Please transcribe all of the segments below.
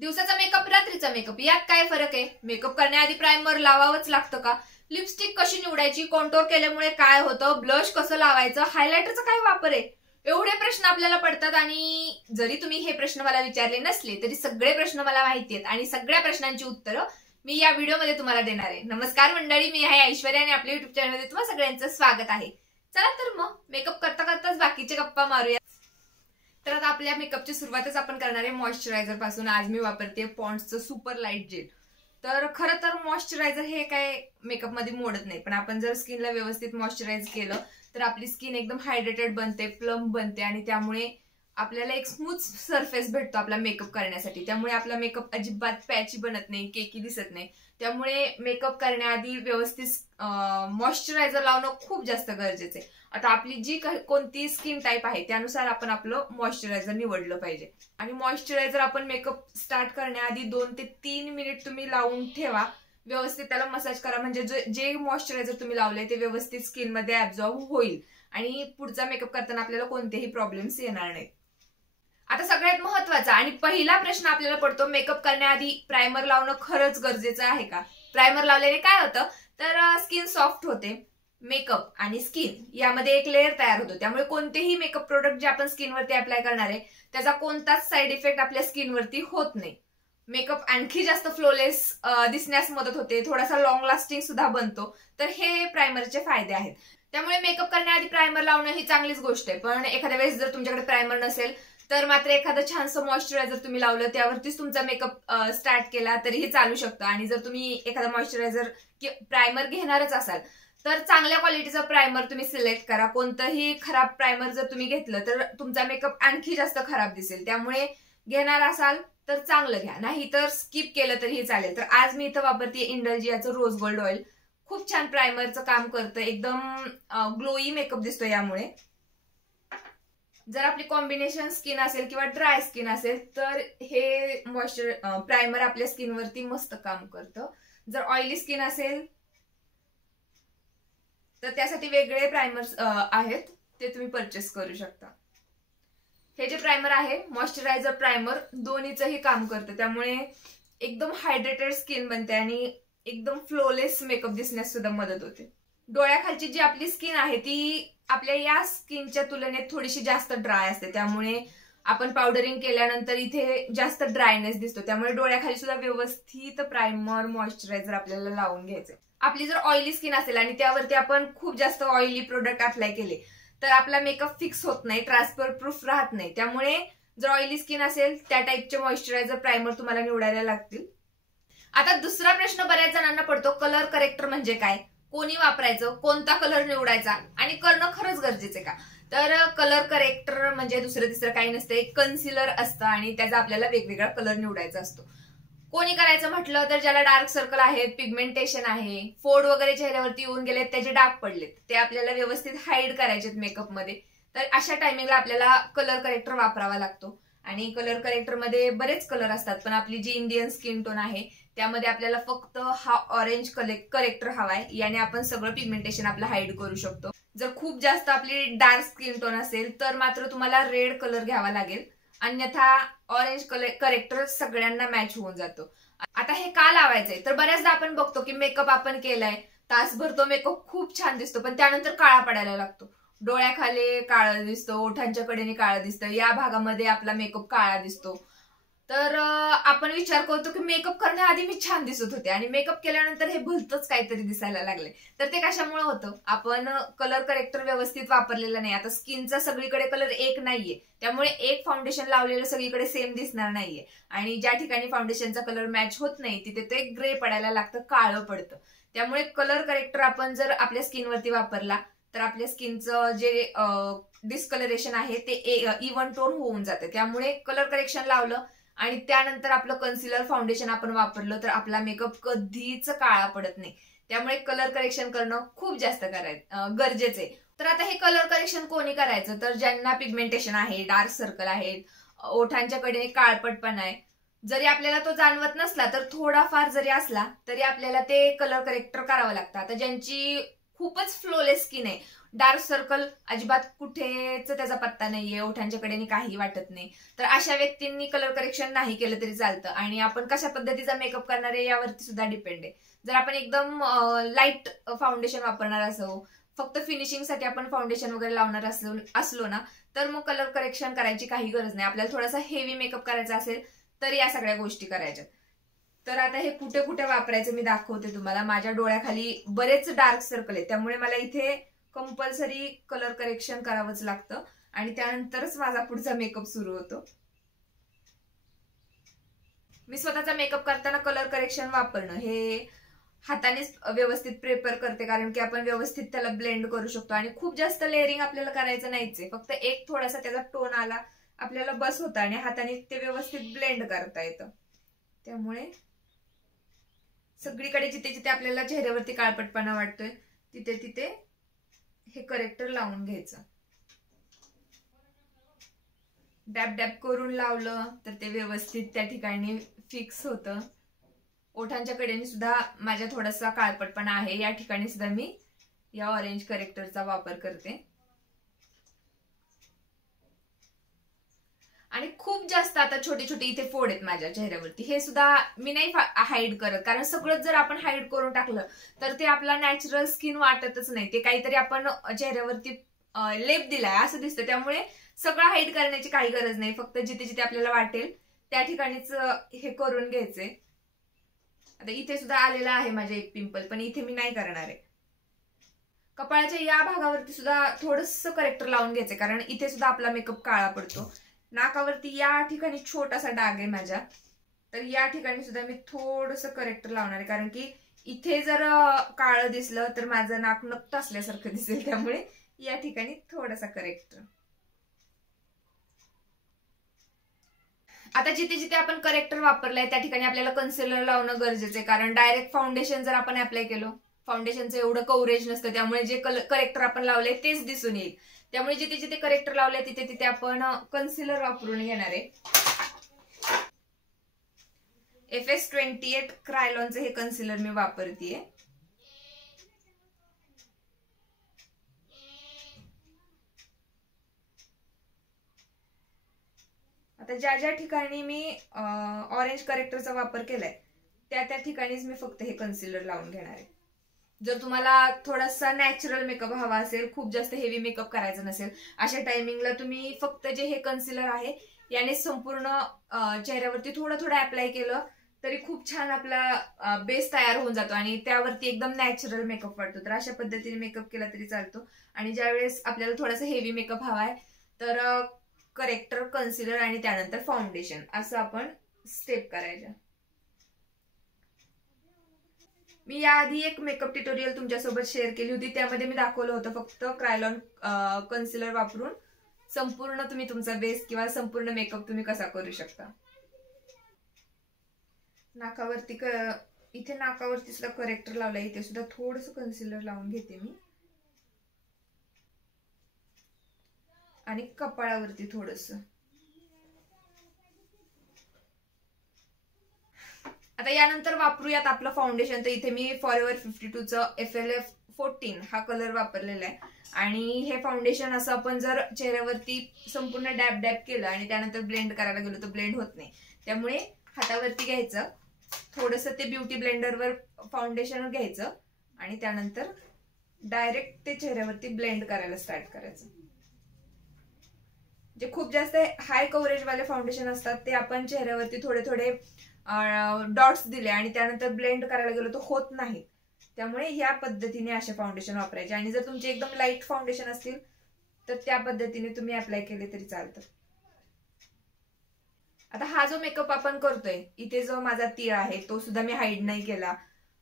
दिवसाचा मेकअप रात्रीचा मेकअप यात काय फरक आहे? मेकअप करण्याआधी प्रायमर लावावंच लागतं का? लिपस्टिक कशी निवडायची? कॉन्टोर केल्यामुळे काय होतं? ब्लश कसं लावायचं? हायलायटरचा काय वापर आहे? एवढे प्रश्न आपल्याला पडतात आणि जरी तुम्ही हे प्रश्न मला विचारले नसले तरी सगळे प्रश्न मला माहिती आहेत आणि सगळ्या प्रश्नांची उत्तरं मी या व्हिडिओमध्ये तुम्हाला देणार आहे. नमस्कार मंडळी, मी आहे ऐश्वर्या आणि आपल्या युट्यूब चॅनलमध्ये तुम्हा सगळ्यांचं स्वागत आहे. चला तर मग मेकअप करता करताच बाकीचे गप्पा मारूया. तर आता आपल्या मेकअपची सुरुवातच आपण करणार आहे मॉइश्चरायझर पासून. आज मी वापरते पॉन्ड्सचं सुपर लाईट जेल. तर खरं तर मॉइश्चरायझर हे काय मेकअप मध्ये मोडत नाही, पण आपण जर स्किनला व्यवस्थित मॉइश्चराइज केलं तर आपली स्किन एकदम हायड्रेटेड बनते, प्लम्प बनते आणि त्यामुळे आपल्याला एक स्मूथ सरफेस भेटतो आपला मेकअप करण्यासाठी. त्यामुळे आपला मेकअप अजिबात पॅची बनत नाही, केकी दिसत नाही. त्यामुळे मेकअप करण्याआधी व्यवस्थित मॉइश्चरायझर लावणं खूप जास्त गरजेचं आहे. आता आपली जी कोणती स्किन टाईप आहे त्यानुसार आपण आपलं मॉइश्चरायझर निवडलं पाहिजे. आणि मॉइश्चरायझर आपण मेकअप स्टार्ट करण्याआधी 2 ते 3 मिनिट तुम्ही लावून ठेवा. व्यवस्थित त्याला मसाज करा, म्हणजे जे मॉइश्चरायझर तुम्ही लावलंय ते व्यवस्थित स्किन मध्ये ऍब्झॉर्ब होईल आणि पुढचा मेकअप करताना आपल्याला कोणतेही प्रॉब्लेम्स येणार नाहीत. आता सगळ्यात महत्वाचा आणि पहिला प्रश्न आपल्याला पडतो, मेकअप करण्याआधी प्रायमर लावणं खरंच गरजेचं आहे का? प्रायमर लावल्याने काय होतं तर स्किन सॉफ्ट होते. मेकअप आणि स्किन यामध्ये एक लेअर तयार होतो, त्यामुळे कोणतेही मेकअप प्रोडक्ट जे आपण स्किनवरती अप्लाय करणार आहे त्याचा कोणताच साईड इफेक्ट आपल्या स्किनवरती होत नाही. मेकअप आणखी जास्त फ्लोलेस दिसण्यास मदत होते, थोडासा लॉंग लास्टिंग सुद्धा बनतो. तर हे प्रायमरचे फायदे आहेत. त्यामुळे मेकअप करण्याआधी प्रायमर लावणं ही चांगलीच गोष्ट आहे. पण एखाद्या वेळेस जर तुमच्याकडे प्रायमर नसेल तर मात्र एखादं छानसं मॉइश्चरायझर तुम्ही लावलं, त्यावरतीच तुमचा मेकअप स्टार्ट केला तरीही चालू शकतं. आणि जर तुम्ही एखादा मॉइश्चरायझर प्रायमर घेणारच असाल तर चांगल्या क्वालिटीचा प्रायमर तुम्ही सिलेक्ट करा. कोणतंही खराब प्रायमर जर तुम्ही घेतलं तर तुमचा मेकअप आणखी जास्त खराब दिसेल. त्यामुळे घेणार असाल तर चांगलं घ्या, नाही तर स्किप केलं तरीही चालेल. तर आज मी इथं वापरते इंडल्जियाचं रोज गोल्ड ऑइल. खूप छान प्रायमरचं काम करतं, एकदम ग्लोई मेकअप दिसतो यामुळे. जर आपली कॉम्बिनेशन स्किन असेल किंवा ड्राय स्किन असेल तर हे प्रायमर आपल्या स्किनवरती मस्त काम करतं. जर ऑइली स्किन असेल तर त्यासाठी वेगळे प्रायमर्स आहेत, ते तुम्ही परचेस करू शकता. हे जे प्रायमर आहे मॉइश्चरायझर प्रायमर दोन्हीचंही काम करतं, त्यामुळे एकदम हायड्रेटेड स्किन बनते आणि एकदम फ्लोलेस मेकअप दिसण्यास सुद्धा मदत होते. डोळ्याखालची जी आपली स्किन आहे ती आपल्या या स्किनच्या तुलनेत थोडीशी जास्त ड्राय असते, त्यामुळे आपण पावडरिंग केल्यानंतर इथे जास्त ड्रायनेस दिसतो. त्यामुळे डोळ्याखाली सुद्धा व्यवस्थित प्रायमर मॉइश्चरायझर आपल्याला लावून घ्यायचंय. आपली जर ऑइली स्किन असेल आणि त्यावरती आपण खूप जास्त ऑइली प्रोडक्ट अप्लाय केले तर आपला मेकअप फिक्स होत नाही, ट्रान्सफर प्रूफ राहत नाही. त्यामुळे जर ऑइली स्किन असेल त्या टाईपचे मॉइश्चरायझर प्रायमर तुम्हाला निवडायला लागतील. आता दुसरा प्रश्न बऱ्याच जणांना पडतो, कलर करेक्टर म्हणजे काय? कोणी वापरायचं? कोणता कलर निवडायचा? आणि करणं खरंच गरजेचं का? तर कलर करेक्टर म्हणजे दुसरं तिसरं काही नसतं, एक कन्सिलर असतं आणि त्याचा आपल्याला वेगवेगळा कलर निवडायचा असतो. कोणी करायचं म्हटलं तर ज्याला डार्क सर्कल आहेत, पिगमेंटेशन आहे, फोड वगैरे चेहऱ्यावरती येऊन गेलेत, त्याचे डाग पडलेत, ते आपल्याला व्यवस्थित हाईड करायचेत मेकअप मध्ये, तर अशा टायमिंगला आपल्याला कलर करेक्टर वापरावा लागतो. आणि कलर करेक्टर मध्ये बरेच कलर असतात, पण आपली जी इंडियन स्किन टोन आहे त्यामध्ये आपल्याला फक्त हा ऑरेंज करेक्टर हवाय. याने आपण सगळं पिगमेंटेशन आपलं हाईड करू शकतो. जर खूप जास्त आपली डार्क स्किन टोन असेल तर मात्र तुम्हाला रेड कलर घ्यावा लागेल, अन्यथा ऑरेंज करेक्टर सगळ्यांना मॅच होऊन जातो. आता हे का लावायचंय तर बऱ्याचदा आपण बघतो की मेकअप आपण केलाय, तासभर तो मेकअप खूप छान दिसतो, पण त्यानंतर काळा पडायला लागतो. डोळ्याखाली काळा दिसतो, ओठांच्या कडेने काळा दिसतं, या भागामध्ये आपला मेकअप काळा दिसतो. तर आपण विचार करतो की मेकअप करण्याआधी मी छान दिसत होते आणि मेकअप केल्यानंतर हे भलतंच काहीतरी दिसायला लागले. तर ते कशामुळे होतं? आपण कलर करेक्टर व्यवस्थित वापरलेलं नाही. आता स्किनचा सगळीकडे कलर एक नाहीये, त्यामुळे एक फाउंडेशन लावलेलं सगळीकडे सेम दिसणार नाहीये आणि ज्या ठिकाणी फाउंडेशनचा कलर मॅच होत नाही तिथे ते ग्रे पडायला लागतं, काळं पडतं. त्यामुळे कलर करेक्टर आपण जर आपल्या स्किनवरती वापरला तर आपल्या स्किनचं जे डिस्कलरेशन आहे ते इव्हन टोन होऊन जातं. त्यामुळे कलर करेक्शन लावलं आणि त्यानंतर आपलं कन्सिलर फाउंडेशन आपण वापरलं तर आपला मेकअप कधीच काळा पडत नाही. त्यामुळे कलर करेक्शन करणं खूप जास्त गरजेचं आहे. तर आता हे कलर करेक्शन कोणी करायचं तर ज्यांना पिगमेंटेशन आहे, डार्क सर्कल आहेत, ओठांच्या कडेने काळपटपणा आहे, जरी आपल्याला तो जाणवत नसला तर थोडाफार जरी असला तरी आपल्याला ते कलर करेक्टर करावं लागतं. आता ज्यांची खूपच फ्लोलेस स्किन आहे, डार्क सर्कल अजिबात कुठेच त्याचा पत्ता नाहीये, ओठांच्या कडेने काही वाटत नाही, तर अशा व्यक्तींनी कलर करेक्शन नाही केलं तरी चालतं. आणि आपण कशा पद्धतीचा मेकअप करणार आहे यावरती सुद्धा डिपेंड आहे. जर आपण एकदम लाईट फाउंडेशन वापरणार असो, फक्त फिनिशिंगसाठी आपण फाउंडेशन वगैरे लावणार असलो ना, तर मग कलर करेक्शन करायची काही गरज नाही. आपल्याला थोडासा हेवी मेकअप करायचा असेल तर या सगळ्या गोष्टी करायच्या. तर आता हे कुठे कुठे वापरायचं मी दाखवते तुम्हाला. माझ्या डोळ्याखाली बरेच डार्क सर्कल आहे, त्यामुळे मला इथे कंपल्सरी कलर करेक्शन करावंच लागतं आणि त्यानंतरच माझा पुढचा मेकअप सुरू होतो. मी स्वतःचा मेकअप करताना कलर करेक्शन वापरणं हे हातानेच व्यवस्थित प्रेफर करते, कारण की आपण व्यवस्थित त्याला ब्लेंड करू शकतो. आणि खूप जास्त लेअरिंग आपल्याला करायचं नाहीच आहे, फक्त एक थोडासा त्याचा टोन आला आपल्याला बस होता आणि हाताने ते व्यवस्थित ब्लेंड करता येतं. त्यामुळे सगळीकडे जिथे जिथे आपल्याला चेहऱ्यावरती काळपटपणा वाटतोय तिथे तिथे हे करेक्टर लावून घ्यायचं. डॅब डॅब करून लावलं तर ते व्यवस्थित त्या ठिकाणी फिक्स होतं. ओठांच्या कडेने सुद्धा माझ्या थोडासा काळपटपणा आहे, या ठिकाणी सुद्धा मी या ऑरेंज करेक्टरचा वापर करते. आणि खूप जास्त आता छोटे छोटे इथे फोड आहेत माझ्या चेहऱ्यावरती, हे सुद्धा मी नाही हाईड करत, कारण सगळं जर आपण हाईड करून टाकलं तर ते आपला नॅचरल स्किन वाटतच नाही, ते काहीतरी आपण चेहऱ्यावरती लेप दिलाय असं दिसतं. त्यामुळे सगळं हाईड करण्याची काही गरज नाही, फक्त जिथे जिथे आपल्याला वाटेल त्या ठिकाणीच हे करून घ्यायचे. आता इथे सुद्धा आलेला आहे माझे एक पिंपल, पण इथे मी नाही करणार आहे. कपाळाच्या या भागावरती सुद्धा थोडंसं करेक्टर लावून घ्यायचे, कारण इथे सुद्धा आपला मेकअप काळा पडतो. नाकावरती या ठिकाणी छोटासा डाग आहे माझ्या, तर या ठिकाणी सुद्धा मी थोडंसं करेक्टर लावणार आहे, कारण की इथे जर काळं दिसलं तर माझं नाक नक्त असल्यासारखं दिसेल, त्यामुळे या ठिकाणी थोडासा करेक्टर. आता जिथे जिथे आपण करेक्टर वापरलंय त्या ठिकाणी आपल्याला कन्सिलर लावणं गरजेचं आहे, कारण डायरेक्ट फाउंडेशन जर आपण अप्लाय केलं, फाउंडेशनचं एवढं कव्हरेज नसतं, त्यामुळे जे करेक्टर आपण लावलंय तेच दिसून येईल. त्यामुळे जिथे जिथे करेक्टर लावलंय तिथे तिथे आपण कन्सिलर वापरून घेणार आहे. FS28 क्रायलॉनचं हे कन्सिलर मी वापरतीये. आता ज्या ज्या ठिकाणी मी ऑरेंज करेक्टरचा वापर केलाय त्या त्या ठिकाणीच मी फक्त हे कन्सिलर लावून घेणार आहे. जर तुम्हाला थोडासा नॅचरल मेकअप हवा असेल, खूप जास्त हेवी मेकअप करायचा नसेल, अशा टायमिंगला तुम्ही फक्त जे हे कन्सिलर आहे याने संपूर्ण चेहऱ्यावरती थोडं थोडं अप्लाय केलं तरी खूप छान आपला बेस तयार होऊन जातो आणि त्यावरती एकदम नॅचरल मेकअप वाटतो. तर अशा पद्धतीने मेकअप केला तरी चालतो. आणि ज्यावेळेस आपल्याला थोडासा हेवी मेकअप हवाय तर करेक्टर, कन्सिलर आणि त्यानंतर फाउंडेशन असं आपण स्टेप करायच्या. मी याआधी एक मेकअप ट्युटोरियल तुमच्यासोबत शेअर केली होती, त्यामध्ये मी दाखवलं होतं फक्त क्रायलॉन कन्सिलर वापरून संपूर्ण तुम्ही तुमचा बेस किंवा संपूर्ण मेकअप तुम्ही कसा करू शकता. नाकावरती इथे नाकावरती सुद्धा करेक्टर लावलाय, इथे सुद्धा थोडंसं कन्सिलर लावून घेते मी आणि कपाळावरती थोडंसं. आता यानंतर वापरूयात आपलं फाउंडेशन. तर इथे मी फॉरएव्हर 52चं FLF14 हा कलर वापरलेला आहे आणि हे फाउंडेशन असं आपण जर चेहऱ्यावरती संपूर्ण डॅब डॅब केलं आणि त्यानंतर ब्लेंड करायला गेलो तर ब्लेंड होत नाही. त्यामुळे हातावरती घ्यायचं, थोडंसं ते ब्युटी ब्लेंडरवर फाउंडेशन घ्यायचं आणि त्यानंतर डायरेक्ट ते चेहऱ्यावरती ब्लेंड करायला स्टार्ट करायचं. जे खूप जास्त हाय कव्हरेज वाले फाउंडेशन असतात ते आपण चेहऱ्यावरती थोडे थोडे डॉट्स दिले आणि त्यानंतर ब्लेंड करायला गेलो तर होत नाही. त्यामुळे या पद्धतीने असे फाउंडेशन वापरायचे. आणि जर तुमचे एकदम लाईट फाउंडेशन असतील तर त्या पद्धतीने तुम्ही अप्लाय केले तरी चालतं. आता हा जो मेकअप आपण करतोय, इथे जो माझा तीळ आहे तो सुद्धा मी हाईड नाही केला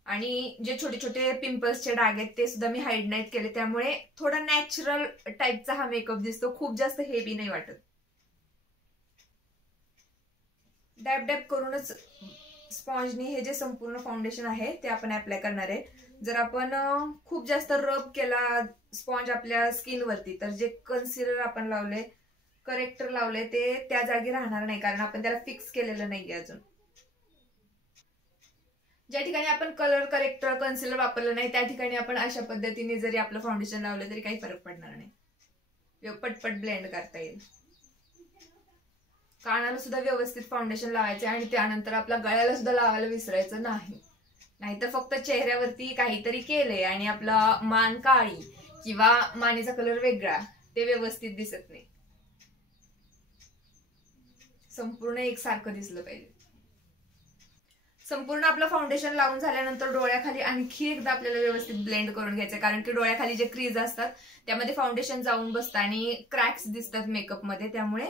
आणि जे छोटे छोटे पिंपल्सचे डाग आहेत ते सुद्धा मी हाईड नाही केले. त्यामुळे थोडा नॅचरल टाईपचा हा मेकअप दिसतो, खूप जास्त हेवी नाही वाटत. डॅब डॅब करूनच स्पॉन्जने हे जे संपूर्ण फाउंडेशन आहे ते आपण अप्लाय करणार आहे. जर आपण खूप जास्त रब केला स्पॉन्ज आपल्या स्किनवरती तर जे कन्सिलर आपण लावले, करेक्टर लावले ते त्या जागी राहणार नाही, कारण आपण त्याला फिक्स केलेलं नाहीये अजून. ज्या ठिकाणी आपण कलर करेक्टर कन्सिलर वापरलं नाही त्या ठिकाणी आपण अशा पद्धतीने जरी आपलं फाउंडेशन लावलं तरी काही फरक पडणार नाही, पटपट ब्लेंड करता येईल. कानाला सुद्धा व्यवस्थित फाउंडेशन लावायचे आणि त्यानंतर आपल्या गळ्याला सुद्धा लावायला विसरायचं नाही. नाहीतर फक्त चेहऱ्यावरती काहीतरी केलंय आणि आपला मान काळी किंवा मानेचा कलर वेगळा, ते व्यवस्थित दिसत नाही. संपूर्ण एकसारखं दिसलं पाहिजे. संपूर्ण आपलं फाउंडेशन लावून झाल्यानंतर डोळ्याखाली आणखी एकदा आपल्याला व्यवस्थित ब्लेंड करून घ्यायचं, कारण की डोळ्याखाली जे क्रीज असतात त्यामध्ये फाउंडेशन जाऊन बसतं आणि क्रॅक्स दिसतात मेकअप मध्ये, त्यामुळे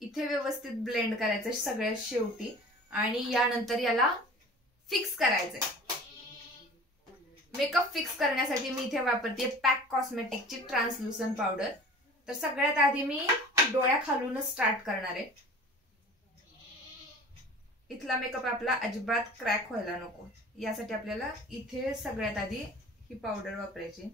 इथे व्यवस्थित ब्लेंड करायचं सगळ्यात शेवटी. आणि यानंतर याला फिक्स करायचंय. मेकअप फिक्स करण्यासाठी मी इथे वापरते पॅक कॉस्मेटिकची ट्रान्सलुसंट पावडर. तर सगळ्यात आधी मी डोळ्याखालूनच स्टार्ट करणार आहे. इथला मेकअप आपला अजिबात क्रॅक व्हायला नको, यासाठी आपल्याला इथे सगळ्यात आधी ही पावडर वापरायची.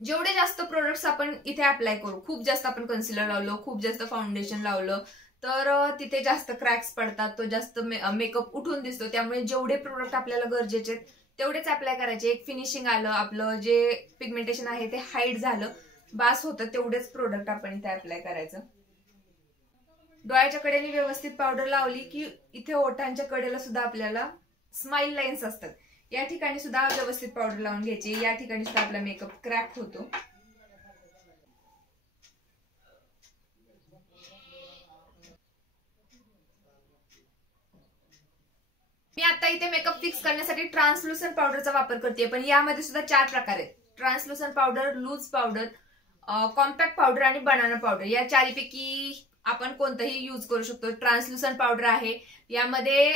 जेवढे जास्त प्रोडक्ट्स आपण इथे अप्लाय करू, खूप जास्त आपण कन्सिलर लावलं, खूप जास्त फाउंडेशन लावलं तर तिथे जास्त क्रॅक्स पडतात, तो जास्त मेकअप उठून दिसतो. त्यामुळे जेवढे प्रोडक्ट आपल्याला गरजेचे आहेत तेवढेच अप्लाय करायचे. एक फिनिशिंग आलं, आपलं जे पिगमेंटेशन आहे ते हाईड झालं, बास होतं, तेवढेच प्रोडक्ट आपण इथे अप्लाय करायचं. डोळ्याच्या कडेने व्यवस्थित पावडर लावली की इथे ओठांच्या कडेला सुद्धा आपल्याला स्माइल लाईन्स असतात, या ठिकाणी सुद्धा व्यवस्थित पावडर लावून घ्यायची. या ठिकाणी सुद्धा आपला मेकअप क्रॅक होतो. मी आता इथे मेकअप फिक्स करण्यासाठी ट्रान्सलुसंट पावडरचा वापर करते, पण यामध्ये सुद्धा 4 प्रकार आहेत. Translucent powder, loose powder, compact powder आणि बनाना पावडर. या चारीपैकी आपण कोणतंही यूज करू शकतो. ट्रान्सलुसंट पावडर आहे, यामध्ये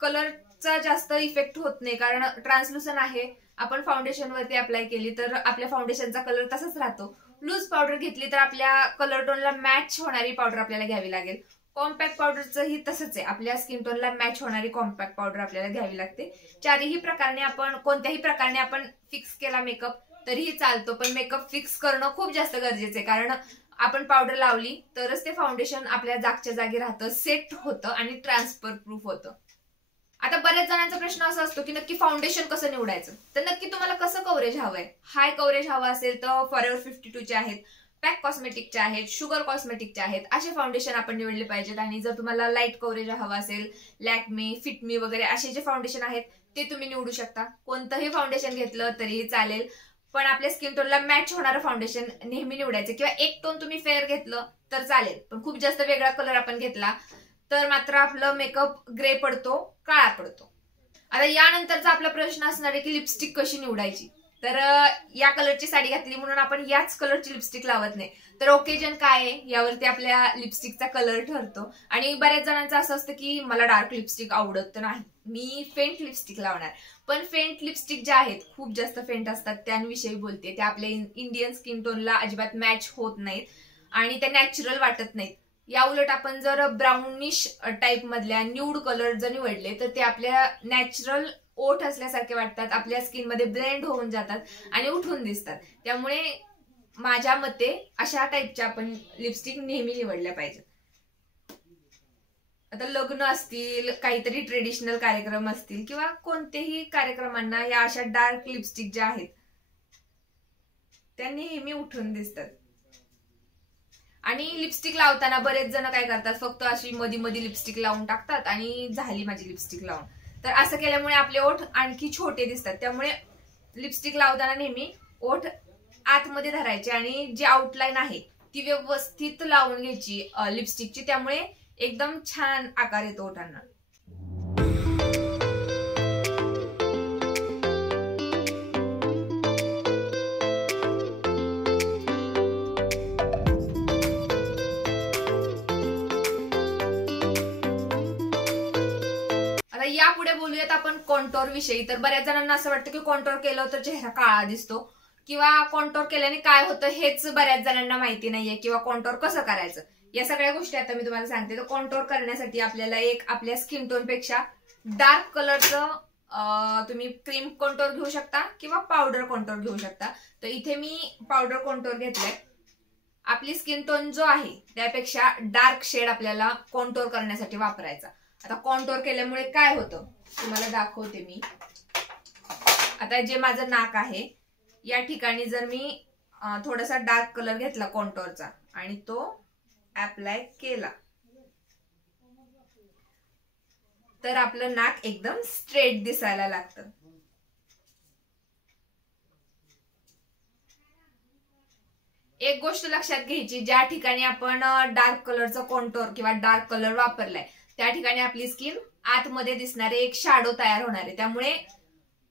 कलरचा जास्त इफेक्ट होत नाही, कारण ट्रान्सलुसंट आहे. आपण फाउंडेशन वरती अप्लाय केली तर आपल्या फाउंडेशनचा कलर तसाच राहतो. लूज पावडर घेतली तर आपल्या कलर टोनला मॅच होणारी पावडर आपल्याला घ्यावी लागेल. कॉम्पॅक्ट पावडरचंही तसंच आहे, आपल्या स्किन टोनला मॅच होणारी कॉम्पॅक्ट पावडर आपल्याला घ्यावी लागते. चारही प्रकारने आपण कोणत्याही प्रकारने आपण फिक्स केला मेकअप तरीही चालतो, पण मेकअप फिक्स करणं खूप जास्त गरजेचं आहे, कारण आपण पावडर लावली तरच ते फाउंडेशन आपल्या जागच्या जागी राहतं, सेट होतं आणि ट्रान्सफर प्रूफ होतं. आता बऱ्याच जणांचा प्रश्न असा असतो की नक्की फाउंडेशन कसं निवडायचं, तर नक्की तुम्हाला कसं कव्हरेज हवंय. हाय कव्हरेज हवं असेल तर फॉरएव्हर 52चे आहेत, पॅक कॉस्मेटिकचे आहेत, शुगर कॉस्मेटिकचे आहेत, असे फाउंडेशन आपण निवडले पाहिजेत. आणि जर तुम्हाला लाईट कव्हरेज हवं असेल, लॅक्मे, फिटमी वगैरे असे जे फाउंडेशन आहेत ते तुम्ही निवडू शकता. कोणतंही फाउंडेशन घेतलं तरीही चालेल, पण आपल्या स्किन टोनला मॅच होणारं फाउंडेशन नेहमी निवडायचं. किंवा एक टोन तुम्ही फेअर घेतलं तर चालेल, पण खूप जास्त वेगळा कलर आपण घेतला तर मात्र आपलं मेकअप ग्रे पडतो, काळा पडतो. आता यानंतरचा आपला प्रश्न असणार आहे की लिपस्टिक कशी निवडायची. तर या कलरची साडी घातली म्हणून आपण याच कलरची लिपस्टिक लावत नाही, तर ओकेजन काय आहे यावरती आपल्या लिपस्टिकचा कलर ठरतो. आणि बऱ्याच जणांचं असं असतं की मला डार्क लिपस्टिक आवडत नाही, मी फेंट लिपस्टिक लावणार. पण फेंट लिपस्टिक ज्या आहेत खूप जास्त फेंट असतात त्यांविषयी बोलते. त्या आपल्या इंडियन स्किन टोनला अजिबात मॅच होत नाहीत आणि त्या नॅचरल वाटत नाहीत. या उलट आपण जर ब्राउनिश टाईप मधल्या न्यूड कलर जर निवडले तर ते आपल्या नॅचरल ओठ असल्यासारखे वाटतात, आपल्या स्किन मध्ये ब्लेंड होऊन जातात आणि उठून दिसतात. त्यामुळे माझ्या मते अशा टाईपच्या आपण लिपस्टिक नेहमी निवडल्या पाहिजेत. आता लग्न असतील, काहीतरी ट्रेडिशनल कार्यक्रम असतील किंवा कोणतेही कार्यक्रमांना या अशा डार्क लिपस्टिक ज्या आहेत त्या नेहमी उठून दिसतात. आणि लिपस्टिक लावताना बरेच जण काय करतात, फक्त अशी मध्ये मध्ये लिपस्टिक लावून टाकतात आणि झाली माझी लिपस्टिक लावून. तर असं केल्यामुळे आपले ओठ आणखी छोटे दिसतात. त्यामुळे लिपस्टिक लावताना नेहमी ओठ आतमध्ये धरायचे आणि जी आउटलाईन आहे ती व्यवस्थित लावून घ्यायची लिपस्टिकची, त्यामुळे एकदम छान आकार येतो ओठांना. यापुढे बोलूयात आपण कॉन्टोर विषयी. तर बऱ्याच जणांना असं वाटतं की कॉन्टोर केलं तर चेहरा काळा दिसतो किंवा कॉन्टोर केल्याने काय होतं हेच बऱ्याच जणांना माहिती नाहीये, किंवा कॉन्टोर कसं करायचं या सगळ्या गोष्टी आता मी तुम्हाला सांगते. तर कॉन्टोर करण्यासाठी आपल्याला एक आपल्या स्किन टोन पेक्षा डार्क कलरचं तुम्ही क्रीम कॉन्टोर घेऊ शकता किंवा पावडर कॉन्टोर घेऊ शकता. तर इथे मी पावडर कॉन्टोर घेतलाय. आपली स्किन टोन जो आहे त्यापेक्षा डार्क शेड आपल्याला कॉन्टोर करण्यासाठी वापरायचा. आता कॉन्टोर केल्यामुळे काय होतं तुम्हाला दाखवते मी. आता जे माझं नाक आहे या ठिकाणी जर मी थोडासा डार्क कलर घेतला कॉन्टोरचा आणि तो अप्लाय केला तर आपलं नाक एकदम स्ट्रेट दिसायला लागतं. एक गोष्ट लक्षात घ्यायची, ज्या ठिकाणी आपण डार्क कलरचा कॉन्टोर किंवा डार्क कलर वापरलाय त्या ठिकाणी आपली स्किन आतमध्ये दिसणारे एक शॅडो तयार होणार आहे. त्यामुळे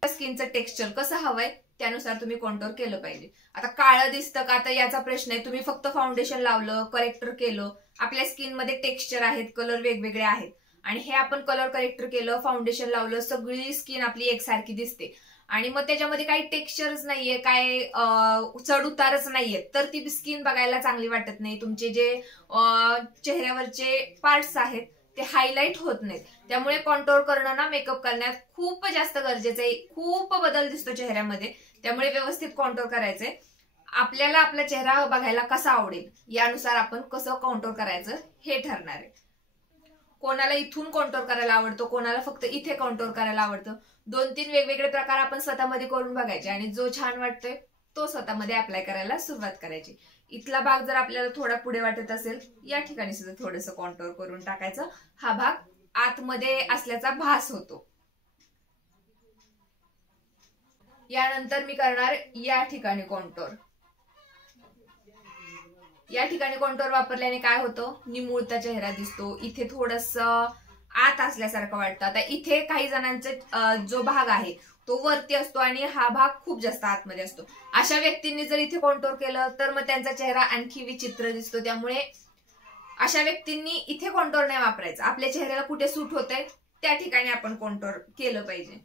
स्किनचं टेक्स्चर कसं हवंय त्यानुसार तुम्ही कॉन्टोर केलं पाहिजे. आता काळं दिसतं का तर याचा प्रश्न आहे. तुम्ही फक्त फाउंडेशन लावलं, करेक्टर केलं, आपल्या स्किन मध्ये टेक्स्चर आहेत, कलर वेगवेगळे आहेत आणि हे आपण कलर करेक्टर केलं, फाउंडेशन लावलं, सगळी स्किन आपली एकसारखी दिसते आणि मग त्याच्यामध्ये काही टेक्स्चरच नाहीये, काय चढ उतारच नाहीये तर ती स्किन बघायला चांगली वाटत नाही. तुमचे जे चेहऱ्यावरचे पार्ट्स आहेत ते हायलाइट होत नाहीत. त्यामुळे कॉन्टोर करणं ना मेकअप करण्यात खूप जास्त गरजेचं आहे. खूप बदल दिसतो चेहऱ्यामध्ये, त्यामुळे व्यवस्थित कॉन्टोर करायचंय. आपल्याला आपला चेहरा बघायला कसा आवडेल यानुसार आपण कसं कॉन्टोर करायचं हे ठरणार आहे. कोणाला इथून कॉन्टोर करायला आवडतो, कोणाला फक्त इथे कॉन्टोर करायला आवडतं. 2-3 वेगवेगळे प्रकार आपण स्वतःमध्ये करून बघायचे आणि जो छान वाटतोय तो स्वतःमध्ये अप्लाय करायला सुरुवात करायची. इथला भाग जर आपल्याला थोडा पुढे वाटत असेल या ठिकाणी सुद्धा थोडंसं कॉन्टोर करून टाकायचं. हा भाग आतमध्ये असल्याचा भास होतो. यानंतर मी करणार या ठिकाणी कॉन्टोर. या ठिकाणी कॉन्टोर वापरल्याने काय होतं, निमुळता चेहरा दिसतो, इथे थोडंसं आत असल्यासारखं वाटतं. आता इथे काही जणांचा जो भाग आहे तो वरती असतो आणि हा भाग खूप जास्त आतमध्ये असतो. अशा व्यक्तींनी जर इथे कॉन्टोर केलं तर मग त्यांचा चेहरा आणखी विचित्र दिसतो. त्यामुळे अशा व्यक्तींनी इथे कॉन्टोर नाही वापरायचं. आपल्या चेहऱ्याला कुठे सूट होतंय त्या ठिकाणी आपण कॉन्टोर केलं पाहिजे.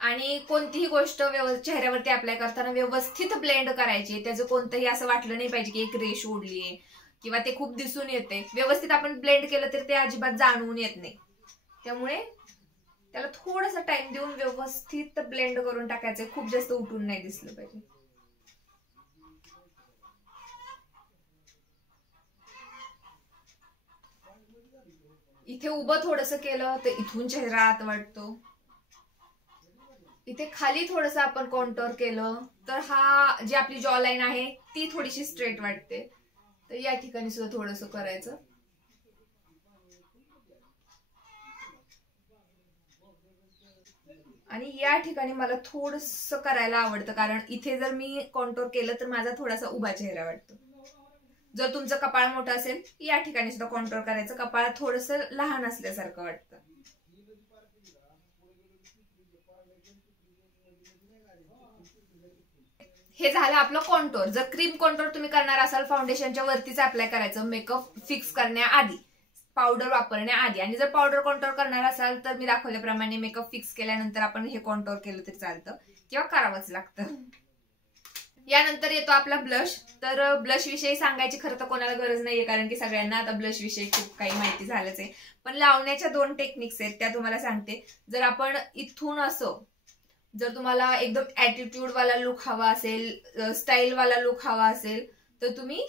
आणि कोणतीही गोष्ट चेहऱ्यावरती अप्लाय करताना व्यवस्थित ब्लेंड करायची. त्याचं कोणतंही असं वाटलं नाही पाहिजे की एक रेष ओढलीये किंवा ते खूप दिसून येते. व्यवस्थित आपण ब्लेंड केलं तर ते अजिबात जाणवून येत नाही. त्यामुळे त्याला थोडासा टाइम देऊन व्यवस्थित ब्लेंड करून टाकायचं. खूप जास्त उठून नाही दिसलं पाहिजे. इथे उभं थोडंसं केलं तर इथून चेहरा आत वाटतो. इथे खाली थोडंसं आपण कॉन्टोर केलं तर हा जी आपली जॉ लाईन आहे ती थोडीशी स्ट्रेट वाटते. तर या ठिकाणी सुद्धा थोडंसं करायचं. आणि या ठिकाणी मला थोडंसं करायला आवडतं कारण इथे जर मी कॉन्टोर केलं तर माझा थोडासा उभा चेहरा वाटतो. जर तुमचं कपाळ मोठं असेल या ठिकाणी सुद्धा कॉन्टोर करायचं. कपाळ थोडंसं लहान असल्यासारखं वाटतं. हे झालं आपलं कॉन्टोर. जर क्रीम कॉन्टोर तुम्ही करणार असाल फाउंडेशनच्या वरतीच अप्लाय करायचं मेकअप फिक्स करण्याआधी, पावडर वापरण्याआधी. आणि जर पावडर कॉन्टोर करणार असाल तर मी दाखवल्याप्रमाणे मेकअप फिक्स केल्यानंतर आपण हे कॉन्टोर केलं तरी चालतं किंवा करावंच लागतं. यानंतर येतो आपला ब्लश. तर ब्लश विषयी सांगायची खरं तर कोणाला गरज नाहीये कारण की सगळ्यांना आता ब्लश विषयी खूप काही माहिती झालंच आहे. पण लावण्याच्या 2 टेक्निक्स आहेत त्या तुम्हाला सांगते. जर आपण इथून असं, जर तुम्हाला एकदम ऍटिट्यूड वाला लुक हवा असेल, स्टाईल वाला लुक हवा असेल तर तुम्ही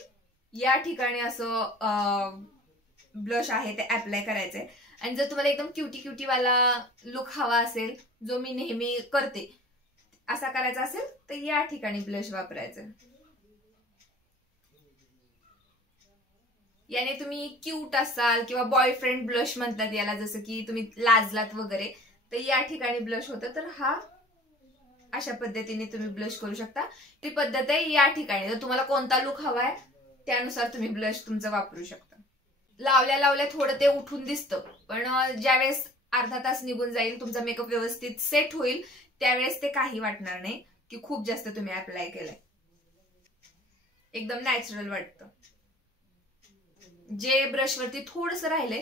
या ठिकाणी असं ब्लश आहे ते अप्लाय करायचंय. आणि जर तुम्हाला एकदम क्युटी वाला लुक हवा असेल जो मी नेहमी करते असा करायचा असेल तर या ठिकाणी ब्लश वापरायचं. याने तुम्ही क्यूट असाल किंवा बॉयफ्रेंड ब्लश म्हणतात याला, जसं की तुम्ही लाजलात वगैरे तर या ठिकाणी ब्लश होतं. तर हा अशा पद्धतीने तुम्ही ब्लश करू शकता. ती पद्धत आहे या ठिकाणी. जर तुम्हाला कोणता लुक हवाय त्यानुसार तुम्ही ब्लश तुमचं वापरू शकता. लावल्या थोडं ते उठून दिसतं पण ज्यावेळेस अर्धा तास निघून जाईल, तुमचा मेकअप व्यवस्थित सेट होईल त्यावेळेस ते काही वाटणार नाही की खूप जास्त तुम्ही अप्लाय केलंय. एकदम नॅचरल वाटतं. जे ब्रशवरती थोडंसं राहिलंय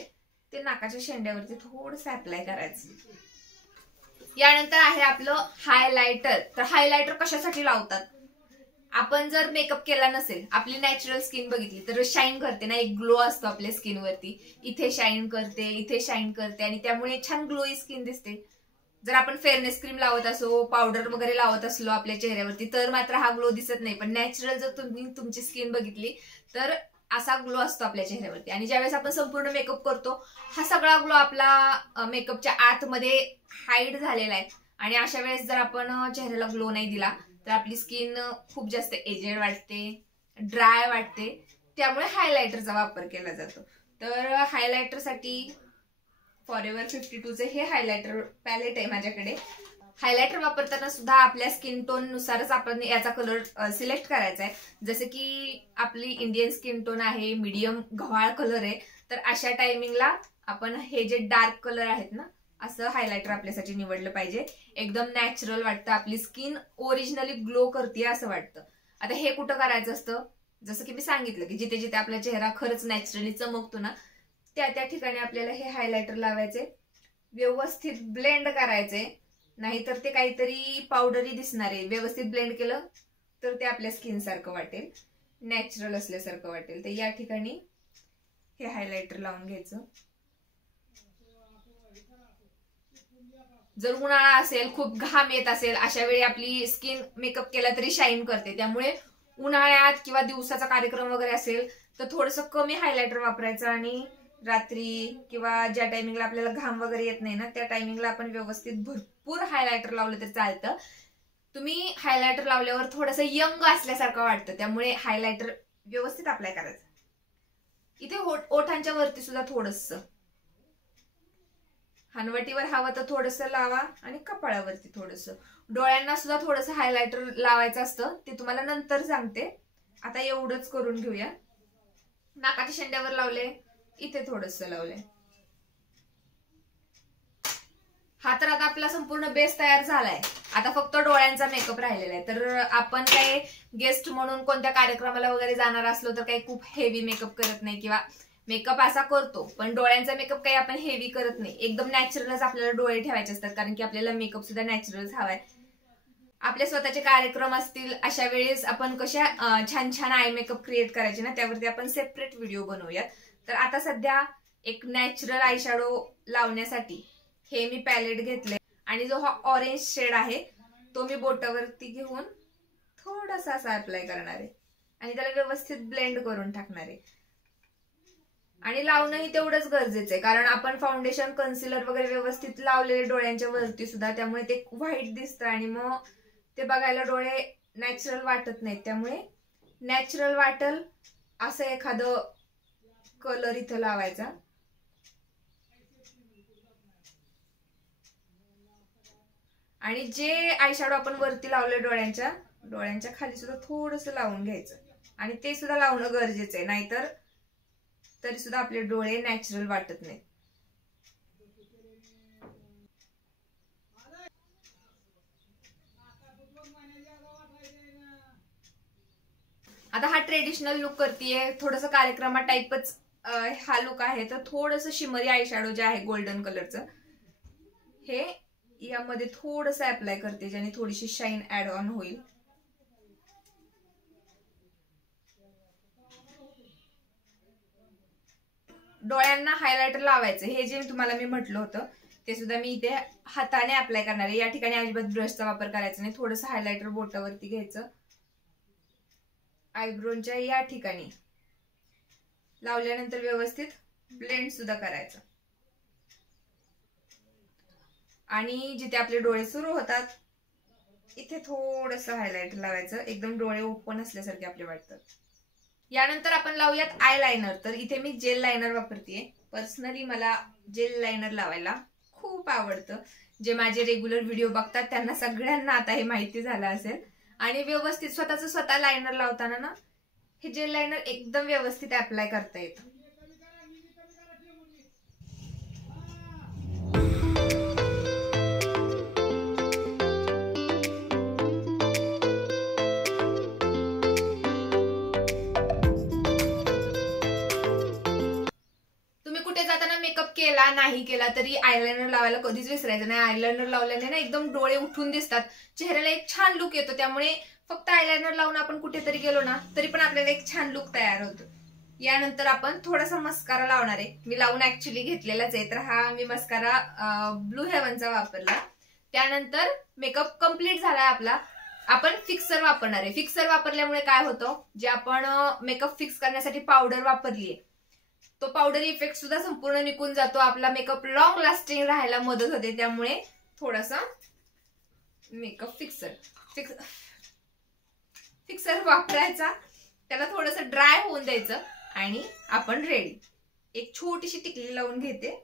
ते नाकाच्या शेंड्यावरती थोडंसं अप्लाय करायचं. यानंतर आहे आपलं हायलायटर. तर हायलायटर कशासाठी लावतात? आपण जर मेकअप केला नसेल, आपली नॅचरल स्किन बघितली तर शाईन करते ना, एक ग्लो असतो आपल्या स्किनवरती. इथे शाईन करते, इथे शाईन करते आणि त्यामुळे छान ग्लोई स्किन दिसते. जर आपण फेअरनेस क्रीम लावत असो, पावडर वगैरे लावत असलो आपल्या चेहऱ्यावरती तर मात्र हा ग्लो दिसत नाही. पण नॅचरल जर तुम्ही तुमची स्किन बघितली तर असा ग्लो असतो आपल्या चेहऱ्यावरती. आणि ज्यावेळेस आपण संपूर्ण मेकअप करतो हा सगळा ग्लो आपला मेकअपच्या आतमध्ये हाईड झालेला आहे. आणि अशा वेळेस जर आपण चेहऱ्याला ग्लो नाही दिला तर आपली स्किन खूप जास्त एजेड वाटते, ड्राय वाटते. त्यामुळे हायलायटरचा वापर केला जातो. तर हायलायटरसाठी फॉरएव्हर 52चे हे हायलायटर पॅलेट आहे माझ्याकडे. हायलायटर वापरताना सुद्धा आपल्या स्किन टोन नुसारच आपण याचा कलर सिलेक्ट करायचा आहे. जसे की आपली इंडियन स्किन टोन आहे, मीडियम गव्हाळ कलर आहे, तर अशा टायमिंगला आपण हे जे डार्क कलर आहेत ना असं हायलायटर आपल्यासाठी निवडलं पाहिजे. एकदम नॅचरल वाटतं, आपली स्किन ओरिजिनली ग्लो करते असं वाटतं. आता हे कुठं करायचं असतं, जसं की मी सांगितलं की जिथे जिथे आपला चेहरा खरंच नॅचरली चमकतो ना त्या ठिकाणी आपल्याला हे हायलायटर लावायचे, व्यवस्थित ब्लेंड करायचे. नाहीतर ते काहीतरी पावडरी दिसणार आहे. व्यवस्थित ब्लेंड केलं तर ते आपल्या स्किन सारखं वाटेल, नॅचरल असल्यासारखं वाटेल. तर या ठिकाणी हे हायलायटर लावून घ्यायचं. जर उन्हाळा असेल, खूप घाम येत असेल, अशा वेळी आपली स्किन मेकअप केला तरी शाईन करते. त्यामुळे उन्हाळ्यात किंवा दिवसाचा कार्यक्रम वगैरे असेल तर थोडंसं कमी हायलायटर वापरायचं आणि रात्री किंवा ज्या टायमिंगला आपल्याला घाम वगैरे येत नाही ना त्या टायमिंगला आपण व्यवस्थित भरपूर हायलायटर लावलं तर चालतं. तुम्ही हायलायटर लावल्यावर थोडंसं यंग असल्यासारखं वाटतं, त्यामुळे हायलायटर व्यवस्थित अप्लाय करायचं. इथे ओठांच्या वरती सुद्धा थोडंसं, हनवटीवर हवं तर थोडंसं लावा आणि कपाळावरती थोडंसं. डोळ्यांना सुद्धा थोडंसं हायलायटर लावायचं असतं, ते तुम्हाला नंतर सांगते. आता एवढंच करून घेऊया. नाकाच्या शेंड्यावर लावले, इथे थोडंसं लावले. हा तर आता आपला संपूर्ण बेस तयार झालाय. आता फक्त डोळ्यांचा मेकअप राहिलेला आहे. तर आपण काही गेस्ट म्हणून कोणत्या कार्यक्रमाला वगैरे जाणार असलो तर काही खूप हेवी मेकअप करत नाही, किंवा मेकअप असा करतो पण डोळ्यांचा मेकअप काही आपण हेवी करत नाही. एकदम नॅचरलच आपल्याला डोळे ठेवायचे असतात, कारण की आपल्याला मेकअप सुद्धा नॅचरलच हवाय. आपले स्वतःचे कार्यक्रम असतील अशा वेळेस आपण कशा छान छान आय मेकअप क्रिएट करायचे ना त्यावरती आपण सेपरेट व्हिडिओ बनवूयात. तर आता सध्या एक नॅचरल आय शॅडो लावण्यासाठी हे मी पॅलेट घेतले आणि जो हा ऑरेंज शेड आहे तो मी बोटावरती घेऊन थोडासा असा अप्लाय करणार आहे आणि त्याला व्यवस्थित ब्लेंड करून टाकणार आहे. आणि लावणंही तेवढंच गरजेचं आहे, कारण आपण फाउंडेशन कन्सिलर वगैरे व्यवस्थित लावलेले डोळ्यांच्या वरती सुद्धा, त्यामुळे ते व्हाईट दिसतं आणि मग ते बघायला डोळे नॅचरल वाटत नाहीत. त्यामुळे नॅचरल वाटेल असं एखादं कलर इथं लावायचा. आणि जे आयशॅडो आपण वरती लावले डोळ्यांच्या खाली सुद्धा थोडंसं लावून घ्यायचं आणि ते सुद्धा लावणं गरजेचं आहे, नाहीतर तरी सुद्धा आपले डोळे नॅचरल वाटत नाही. आता हा ट्रेडिशनल लुक करतीये, थोडंसं कार्यक्रमा टाइपच हा लुक आहे. तर थोडंसं शिमरी आयशॅडो जे आहे गोल्डन कलरचं हे यामध्ये थोडंसं अप्लाय करते, ज्याने थोडीशी शाईन ऍड ऑन होईल. डोळ्यांना हायलायटर लावायचं हे जे तुम्हाला मी म्हटलं होतं ते सुद्धा मी इथे हाताने अप्लाय करणार आहे. या ठिकाणी अजिबात ब्रशचा वापर करायचा नाही. थोडंसं हायलायटर बोटावरती घ्यायचं, आयब्रोच्या या ठिकाणी लावल्यानंतर व्यवस्थित ब्लेंड सुद्धा करायचं. आणि जिथे आपले डोळे सुरू होतात इथे थोडंसं हायलायटर लावायचं, एकदम डोळे ओपन असल्यासारखे आपले वाटतात. यानंतर आपण लावूयात आय लायनर. तर इथे मी जेल लायनर वापरतेय. पर्सनली मला जेल लायनर लावायला खूप आवडतं. जे माझे रेग्युलर व्हिडिओ बघतात त्यांना सगळ्यांना आता हे माहिती झालं असेल. आणि व्यवस्थित स्वतः लायनर लावताना ना हे जेल लायनर एकदम व्यवस्थित अप्लाय करता येतं. मेकअप केला नाही केला तरी आयलाइनर लावायला कधीच विसरायचं नाही. आयलाइनर लावल्याने ना एकदम डोळे उठून दिसतात, चेहऱ्याला एक छान लुक येतो. त्यामुळे फक्त आयलाइनर लावून आपण कुठेतरी गेलो ना तरी पण आपल्याला एक छान लुक तयार होतो. यानंतर आपण थोडासा मस्कारा लावणार आहे. मी लावून ऍक्च्युअली घेतलेलाच आहे. तर हा मी मस्कारा ब्लू हेवनचा वापरला. त्यानंतर मेकअप कम्प्लीट झालाय आपला. आपण फिक्सर वापरणार आहे. फिक्सर वापरल्यामुळे काय होतं, जे आपण मेकअप फिक्स करण्यासाठी पावडर वापरलीये तो पावडर इफेक्ट सुद्धा संपूर्ण निघून जातो. आपला मेकअप लॉंग लास्टिंग राहायला मदत होते. त्यामुळे थोडासा मेकअप फिक्सर वापरायचा, त्याला थोडंसं ड्राय होऊन द्यायचं आणि आपण रेडी. एक छोटीशी टिकली लावून घेते.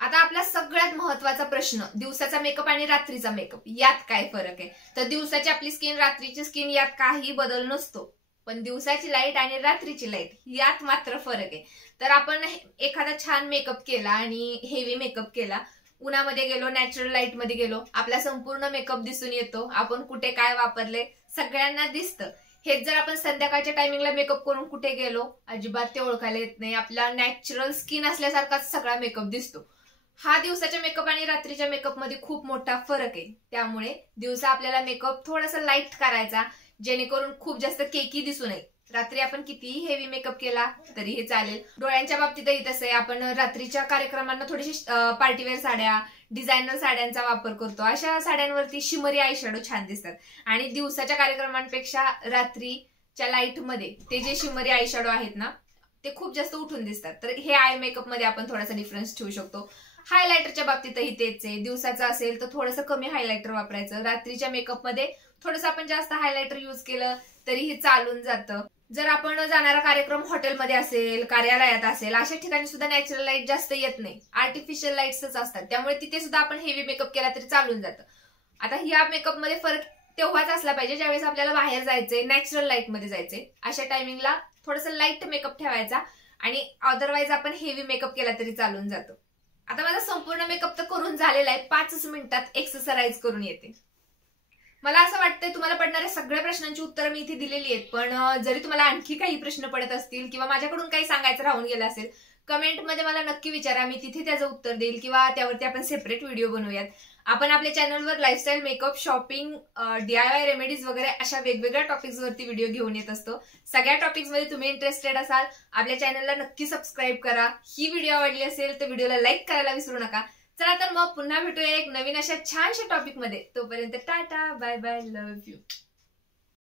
आता आपला सगळ्यात महत्वाचा प्रश्न, दिवसाचा मेकअप आणि रात्रीचा मेकअप यात काय फरक आहे. तर दिवसाची आपली स्किन, रात्रीची स्किन यात काही बदल नसतो, पण दिवसाची लाईट आणि रात्रीची लाईट यात मात्र फरक आहे. तर आपण एखादा छान मेकअप केला आणि हेवी मेकअप केला, उन्हामध्ये गेलो, नॅचरल लाईट मध्ये गेलो, आपला संपूर्ण मेकअप दिसून येतो. आपण कुठे काय वापरले सगळ्यांना दिसतं. हेच जर आपण संध्याकाळच्या टायमिंगला मेकअप करून कुठे गेलो, अजिबात ते ओळखायला येत नाही. आपला नॅचरल स्किन असल्यासारखाच सगळा मेकअप दिसतो. हा दिवसाच्या मेकअप आणि रात्रीच्या मेकअप मध्ये खूप मोठा फरक आहे. त्यामुळे दिवसा आपल्याला मेकअप थोडासा लाईट करायचा, जेणेकरून खूप जास्त केकी दिसू नये. रात्री आपण कितीही हेवी मेकअप केला तरी हे चालेल. डोळ्यांच्या बाबतीतही तसं आहे. आपण रात्रीच्या कार्यक्रमांना थोडीशी पार्टीवेअर साड्या, डिझायनर साड्यांचा वापर करतो. अशा साड्यांवरती शिमरी आय शॅडो छान दिसतात. आणि दिवसाच्या कार्यक्रमांपेक्षा रात्रीच्या लाईट मध्ये ते जे शिमरी आय शॅडो आहेत ना, ते खूप जास्त उठून दिसतात. तर हे आय मेकअप मध्ये आपण थोडासा डिफरन्स ठेवू शकतो. हायलायटरच्या बाबतीतही तेच आहे. दिवसाचा असेल तर थोडंसं कमी हायलायटर वापरायचं. रात्रीच्या मेकअप मध्ये थोडंसं आपण जास्त हायलायटर युज केलं तरी हे चालून जातं. जर आपण जाणारा कार्यक्रम हॉटेलमध्ये असेल, कार्यालयात असेल, अशा ठिकाणी सुद्धा नॅचरल लाईट जास्त येत नाही, आर्टिफिशियल लाईट्सच असतात. त्यामुळे तिथे सुद्धा आपण हेवी मेकअप केला तरी चालून जातं. आता ह्या मेकअप मध्ये फरक तेव्हाच असला पाहिजे ज्यावेळेस आपल्याला बाहेर जायचंय, नॅचरल लाईट मध्ये जायचंय. अशा टायमिंगला थोडंसं लाईट मेकअप ठेवायचा आणि अदरवाईज आपण हेवी मेकअप केला तरी चालून जातो. आता माझा संपूर्ण मेकअप तर करून झालेला आहे. 5 मिनिटात एक्सरसाइज करून येते. मला असं वाटतंय तुम्हाला पडणाऱ्या सगळ्या प्रश्नांची उत्तरं मी इथे दिलेली आहेत. पण जरी तुम्हाला आणखी काही प्रश्न पडत असतील किंवा माझ्याकडून काही सांगायचं राहून गेलं असेल, कमेंटमध्ये मला नक्की विचारा. मी तिथे त्याचं उत्तर देईल किंवा त्यावरती आपण सेपरेट व्हिडिओ बनवूयात. आपण आपल्या चॅनलवर lifestyle, makeup, shopping, DIY remedies वगैरे अशा वेगवेगळ्या टॉपिक्स वरती व्हिडिओ घेऊन येत असतो. सगळ्या टॉपिक्स मध्ये तुम्ही इंटरेस्टेड असाल, आपल्या चॅनलला नक्की सबस्क्राईब करा. ही व्हिडिओ आवडली असेल तर व्हिडिओला लाईक करायला विसरू नका. चला तर मग पुन्हा भेटूया एक नवीन अशा छानशा टॉपिक मध्ये. तोपर्यंत tata, bye bye, love you.